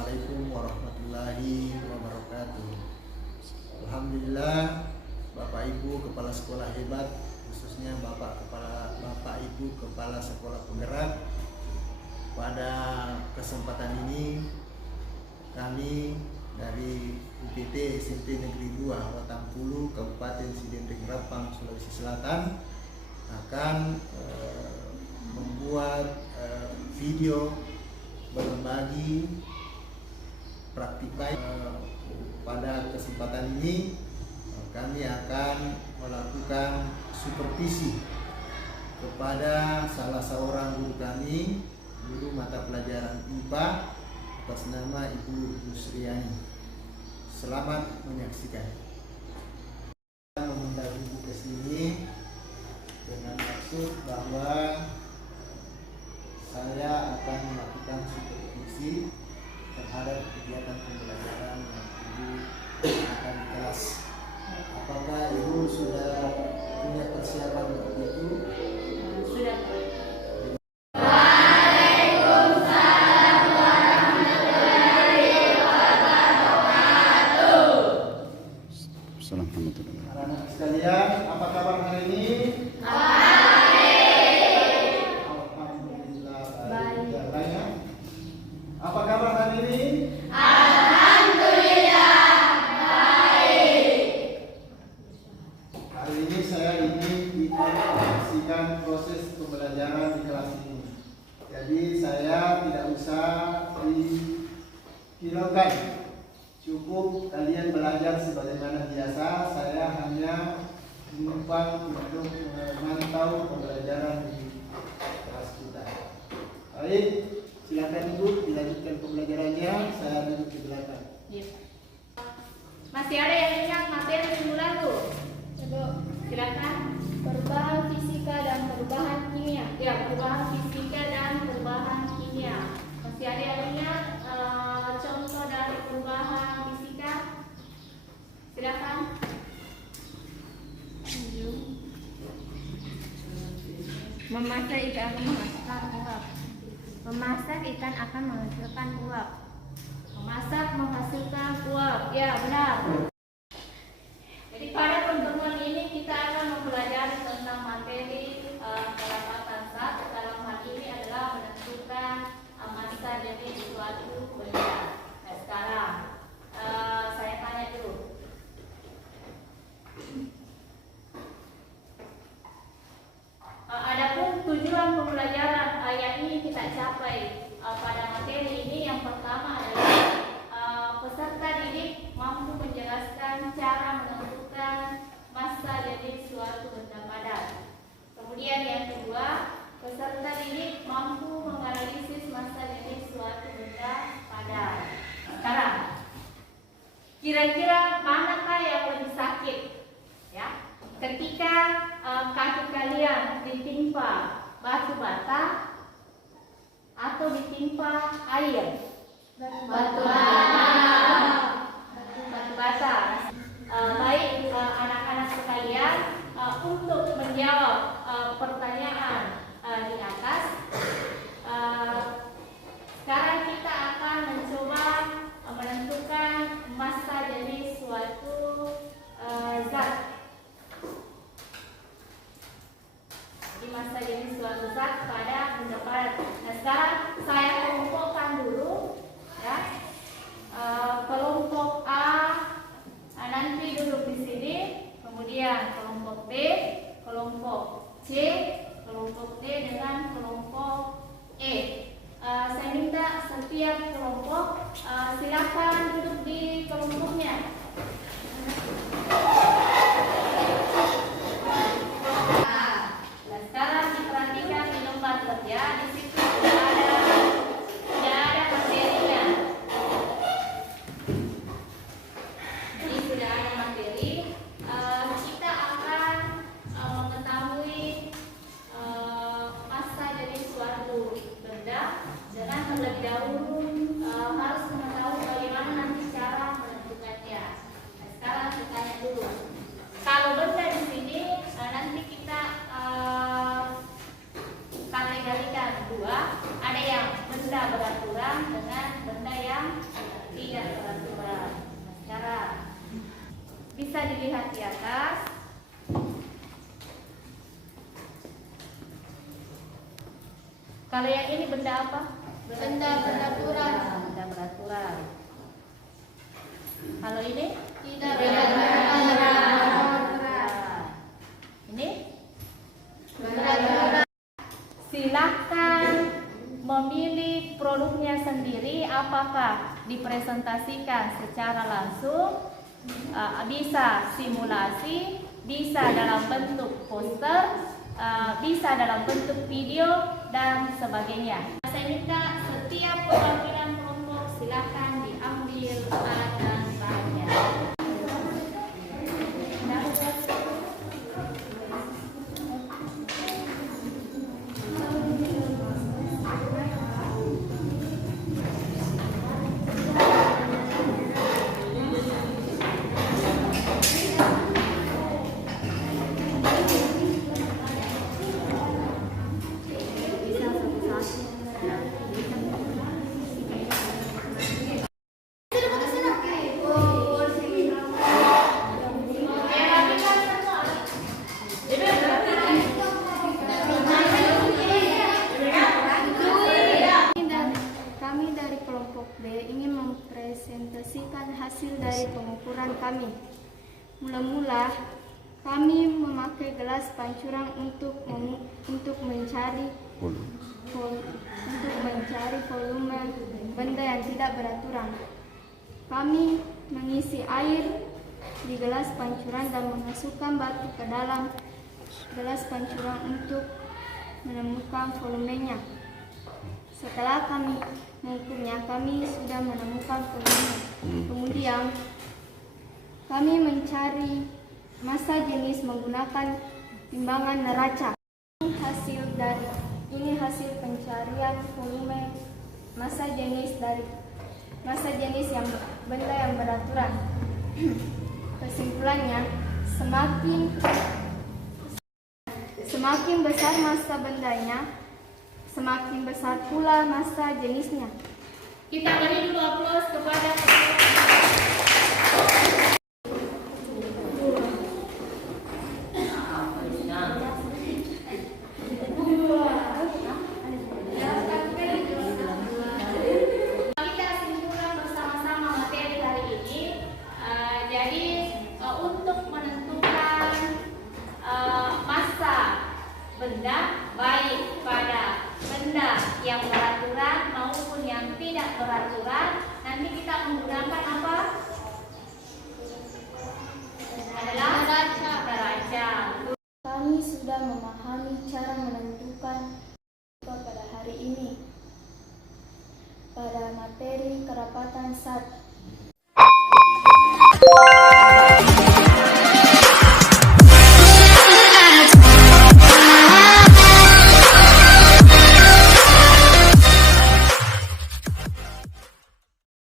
Assalamualaikum warahmatullahi wabarakatuh. Alhamdulillah, Bapak Ibu Kepala Sekolah hebat, khususnya Bapak Ibu Kepala Sekolah Penggerak. Pada kesempatan ini kami dari UPT SMP Negeri 2 Watampulu, Kabupaten Sidendring Rapang, Sulawesi Selatan akan membuat video berbagi praktik baik. Pada kesempatan ini kami akan melakukan supervisi kepada salah seorang guru kami, guru mata pelajaran IPA atas nama Ibu Yusriani. Selamat menyaksikan. Saya mengundang Ibu ke sini dengan maksud bahwa saya akan melakukan supervisi terhadap kegiatan pembelajaran yang Ibu akan di kelas. Apakah Ibu sudah punya persiapan untuk itu? Sudah. Waalaikumsalam warahmatullahi wabarakatuh. Assalamualaikum. Anak-anak sekalian, apa kabar hari ini? Apa kabar hari ini? Alhamdulillah baik. Hari ini saya ingin menyaksikan proses pembelajaran di kelas ini. Jadi saya tidak usah dihiraukan. Cukup kalian belajar sebagaimana biasa. Saya hanya menumpang untuk memantau pembelajaran di kelas kita. Baik. Silakan Ibu dilanjutkan pembelajarannya. Saya duduk di belakang. Masih ada yang ingat materi minggu lalu? Coba silakan. Perubahan fisika dan perubahan kimia. Ya, perubahan fisika dan perubahan kimia. Masih ada yang ingat contoh dari perubahan fisika? Silakan. Memasak ikan akan menghasilkan uap. Memasak ikan akan menghasilkan uap. Memasak menghasilkan uap. Ya, benar. Jadi pada pertemuan ini kita akan mempelajari tentang materi kelapatan satu. Dalam hal ini adalah menentukan massa dari suatu benda. Nah, sekarang saya tanya dulu. Adapun tujuan pembelajaran yang ini kita capai pada materi ini, yang pertama adalah peserta didik mampu menjelaskan cara menentukan massa dari suatu benda padat. Kemudian yang kedua, peserta didik mampu menganalisis massa dari suatu benda padat. Sekarang, kira-kira manakah yang lebih sakit? Ya, ketika kaki kalian ditimpa batu bata atau ditimpa air? Batu bata. Baik anak-anak sekalian, untuk menjawab pertanyaan di atas, sekarang kita akan mencoba menentukan massa dari suatu zat. Di massa jenis suatu zat pada benda padat. Nah, sekarang saya kelompokkan dulu, ya. Kelompok A nanti duduk di sini, kemudian kelompok B, kelompok C, kelompok D dengan kelompok E. Saya minta setiap kelompok silakan duduk di kelompoknya. Sekarang diperhatikan di lembar kerja, di situ tidak ada materinya. Jadi sudah ada materi. Kita akan mengetahui massa dari suatu benda dengan terlebih dahulu harus mengetahui bagaimana nanti cara menentukannya. Kalau yang ini benda apa? Benda beraturan. Benda beraturan. Kalau ini? Tidak beraturan. Ini? Beraturan. Silakan memilih produknya sendiri, apakah dipresentasikan secara langsung, bisa simulasi, bisa dalam bentuk poster, bisa dalam bentuk video dan sebagainya. Saya minta setiap perwakilan kelompok silakan diambil alat dan bahannya. Kami dari kelompok B ingin mempresentasikan hasil dari pengukuran kami. Mula-mula kami memakai gelas pancuran untuk mencari volume benda yang tidak beraturan. Kami mengisi air di gelas pancuran dan memasukkan batu ke dalam gelas pancuran untuk menemukan volumenya. Setelah kami mengukurnya, kami sudah menemukan volume. Kemudian kami mencari massa jenis menggunakan timbangan neraca. Ini hasil pencarian volume massa jenis yang benda yang beraturan. Kesimpulannya, semakin besar massa bendanya, semakin besar pula massa jenisnya. Kita beri dulu aplaus kepada kita simpulkan bersama-sama materi hari ini. Jadi untuk menentukan massa benda, baik pada benda yang beraturan maupun yang tidak beraturan, nanti kita menggunakan apa? Adalah neraca. Kami sudah memahami cara menentukan pada hari ini pada materi kerapatan SAT.